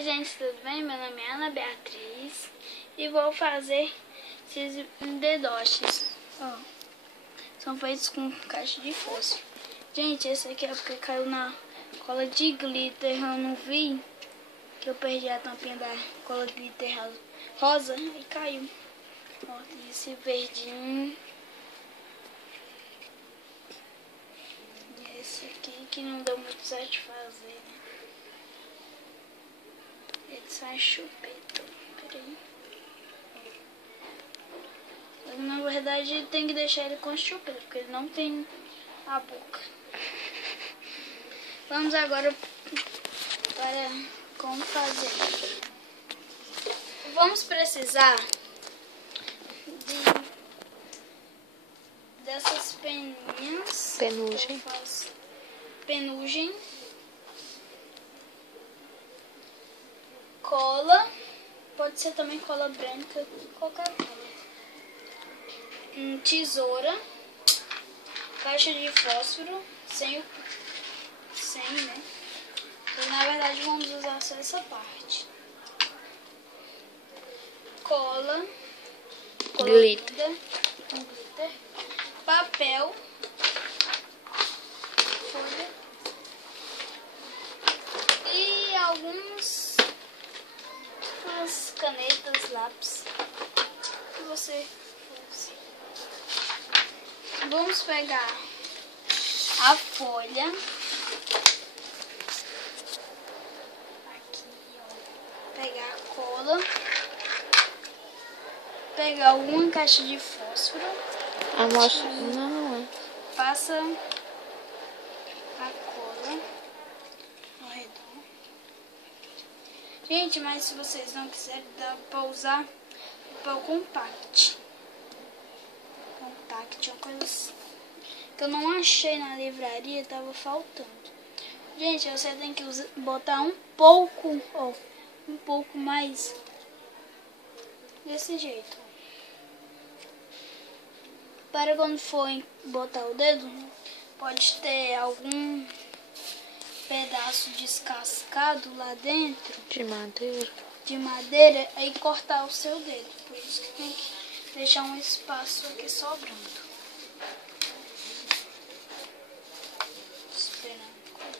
Oi gente, tudo bem? Meu nome é Ana Beatriz e vou fazer esses dedoches. Ó, são feitos com caixa de fósforo. Gente, esse aqui é porque caiu na cola de glitter, eu não vi que eu perdi a tampinha da cola de glitter rosa e caiu. Ó, tem esse verdinho. E esse aqui que não deu muito certo de fazer. Ele sai chupeta. Peraí. Na verdade tem que deixar ele com chupeta, porque ele não tem a boca. Vamos agora para como fazer. Vamos precisar dessas peninhas. Penugem. Penugem. Cola. Pode ser também cola branca, qualquer cola. Tesoura. Caixa de fósforo. Sem, né? Então, na verdade, vamos usar só essa parte. Cola. Glitter. Glitter. Papel. Folha. E algumas canetas, lápis que você use. Vamos pegar a folha. Aqui, ó. Pegar a cola. Pegar uma caixa de fósforo. Amostra. Não. Passa a cola ao redor. Gente, mas se vocês não quiserem, dá pra usar papel compact. Compact, uma coisa assim. Que eu não achei na livraria, tava faltando. Gente, você tem que botar um pouco, ó, um pouco mais desse jeito. Para quando for botar o dedo, pode ter algum pedaço descascado lá dentro. De madeira, aí cortar o seu dedo. Por isso que tem que deixar um espaço aqui sobrando. Esperando colar.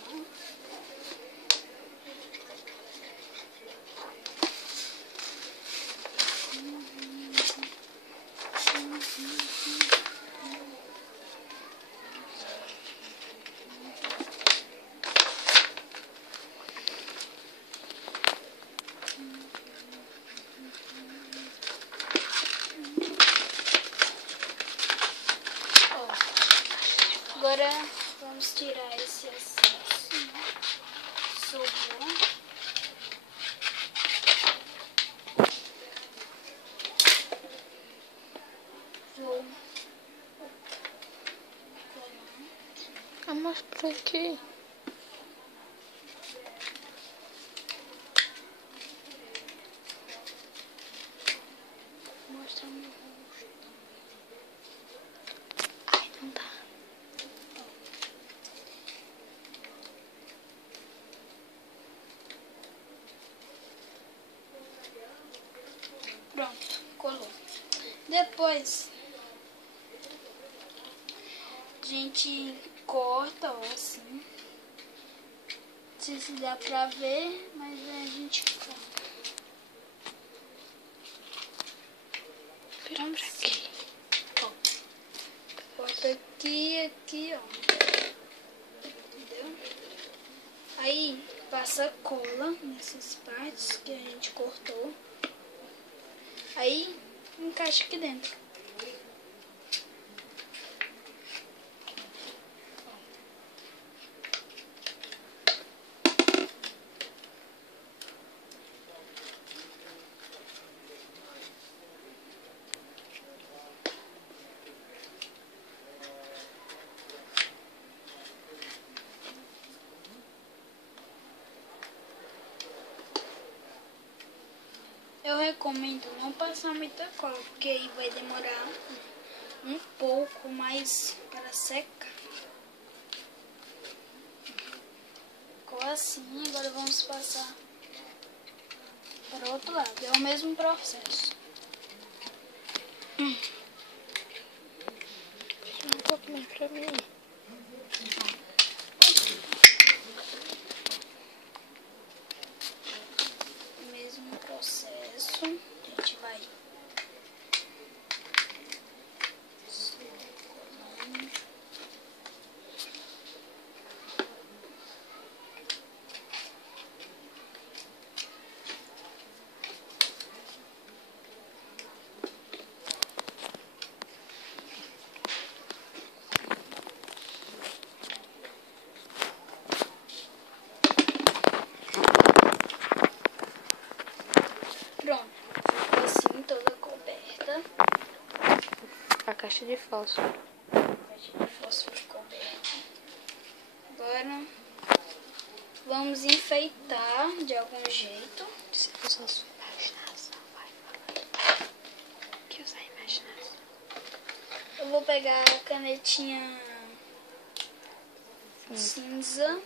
Agora vamos tirar esse excesso, né? Sobrou. Vou colar. Amostra aqui. Mostrar meu rosto. Ai, não dá. Pronto, colou. Depois a gente corta, ó, assim. Não sei se dá pra ver, mas a gente corta. Vamos aqui. Ó. Corta aqui, ó. Entendeu? Aí passa cola nessas partes que a gente cortou. Aí encaixa aqui dentro. Eu recomendo não passar muita cola, porque aí vai demorar um pouco mais para secar. Ficou assim, agora vamos passar para o outro lado. É o mesmo processo. Um pouco mais pra mim. Mesmo processo. A gente vai pronto. Assim, toda coberta. A caixa de fósforo. Caixa de fósforo coberta. Agora vamos enfeitar de algum jeito. Se usar a sua imaginação, vai. Que usar a imaginação. Eu vou pegar a canetinha cinza.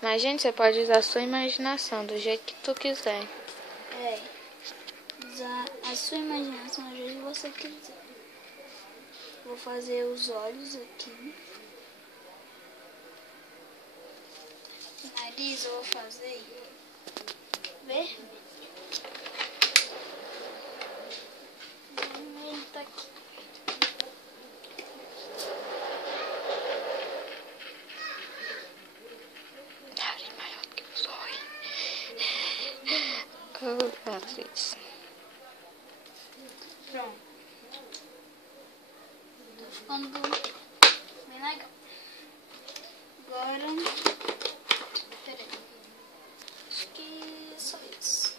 Mas, gente, você pode usar a sua imaginação do jeito que tu quiser. É. Usar a sua imaginação do jeito que você quiser. Vou fazer os olhos aqui. O nariz eu vou fazer vermelho. Vermelho tá aqui. Nariz maior do que os olhos. Oh, Beatriz. Pronto. Tá ficando bem legal. Agora, peraí. Acho que é só isso.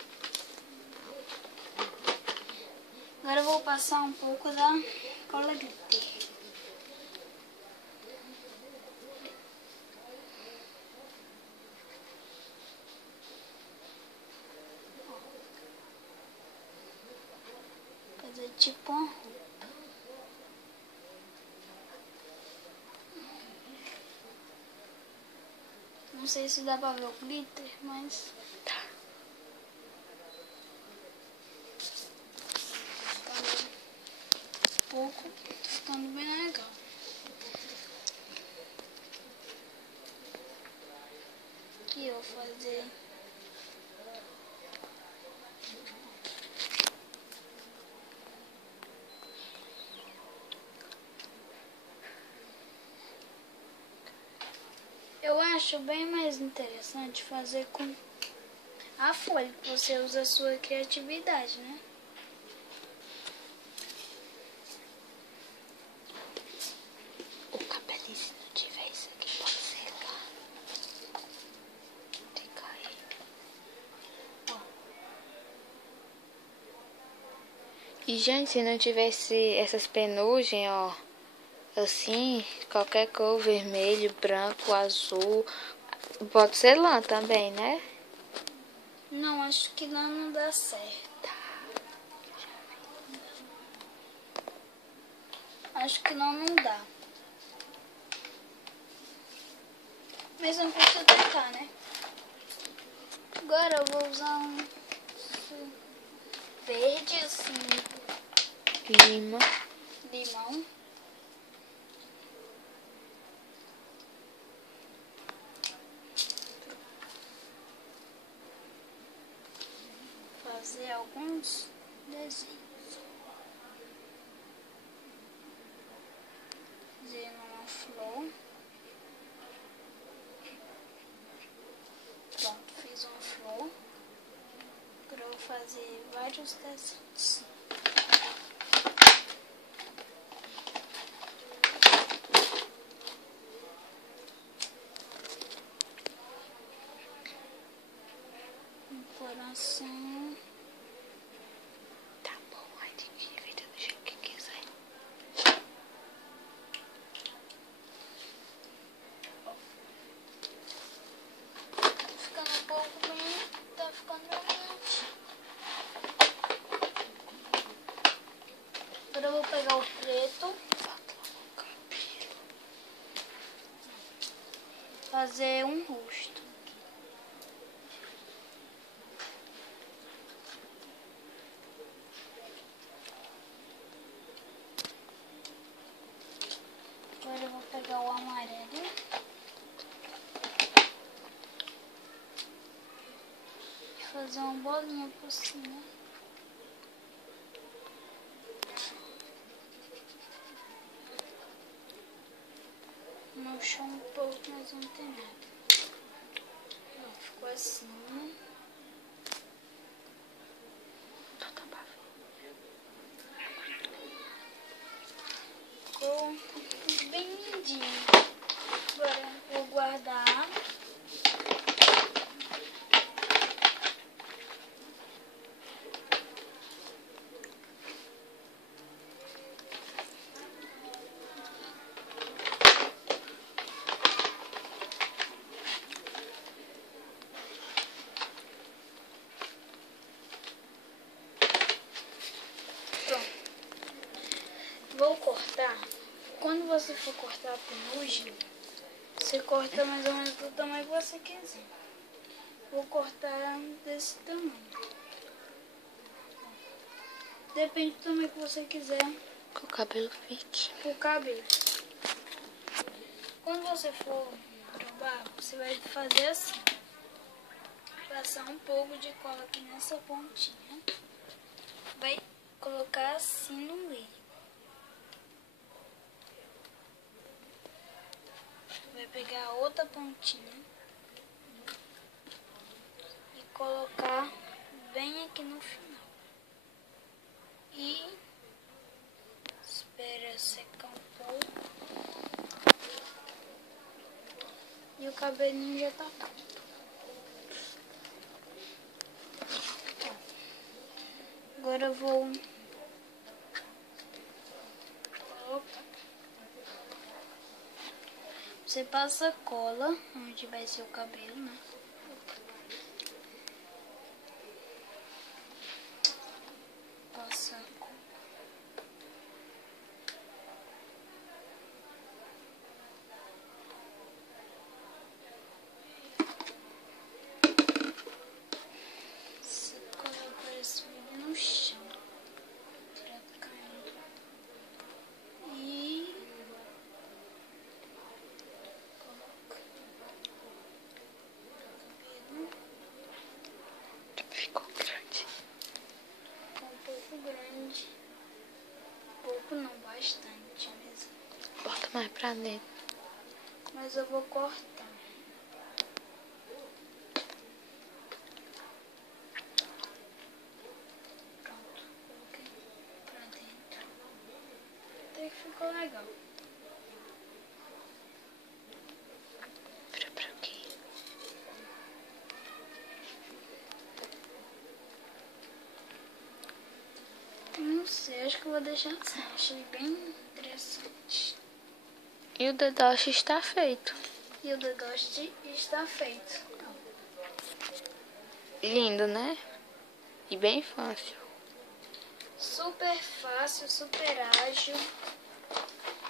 Agora eu vou passar um pouco da cola glitter. Fazer tipo uma roupa. Não sei se dá pra ver o glitter, mas Tá. ficando pouco, tá ficando bem legal. Aqui eu vou fazer eu acho bem mais interessante fazer com a folha, que você usa a sua criatividade, né? O cabelinho, se não tiver isso aqui, pode secar. Tem que cair. E, gente, se não tivesse essas penugens, ó, assim, qualquer cor, vermelho, branco, azul, pode ser lã também, né? Não, acho que lá não dá certo. Acho que não dá. Mas não custa tentar, né? Agora eu vou usar um verde, assim, Lima. limão. Fazer alguns desenhos. Fazer uma flor. Pronto, fiz uma flor. Agora eu vou fazer vários desenhos. Um coração. Tá bom, aí tem que dividir do jeito que quiser. Ficando um pouco bem, tá ficando bem. Agora eu vou pegar o preto. Fazer um rosto. fazer uma bolinha por cima. No chão um pouco, mas não tem nada. Ficou assim. Ficou bem lindinho. Agora vou guardar. Vou cortar. Quando você for cortar a penugem, você corta mais ou menos do tamanho que você quiser. Vou cortar desse tamanho. Depende do tamanho que você quiser. Que o cabelo fique. O cabelo. Quando você for provar, você vai fazer assim. Passar um pouco de cola aqui nessa pontinha. Vai colocar assim no meio. Vai pegar a outra pontinha e colocar bem aqui no final. E espera secar um pouco. E o cabelinho já tá pronto. Agora eu vou... Você passa cola onde vai ser o cabelo, né? Passa cola. Essa cola parece vir no chão. Pra cair. E... Ficou grande. Ficou um pouco grande. Pouco não, bastante mesmo. Bota mais pra dentro. Mas eu vou cortar. Pronto, coloquei pra dentro. Até que ficou legal. Vira pra aqui. Não sei, acho que eu vou deixar assim. Achei bem interessante. E o dedoche está feito. E o dedoche está feito. Lindo, né? E bem fácil. Super fácil, super ágil.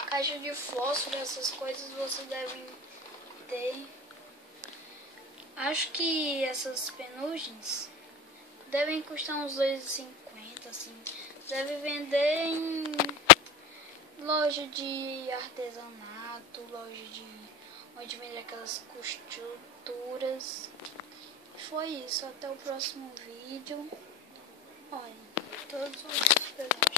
Caixa de fósforo, essas coisas você deve ter. Acho que essas penugens devem custar uns R$2,50, assim. Deve vender em loja de artesanato, loja de onde vende aquelas costuras. Foi isso, até o próximo vídeo. Olha, todos os pedaços.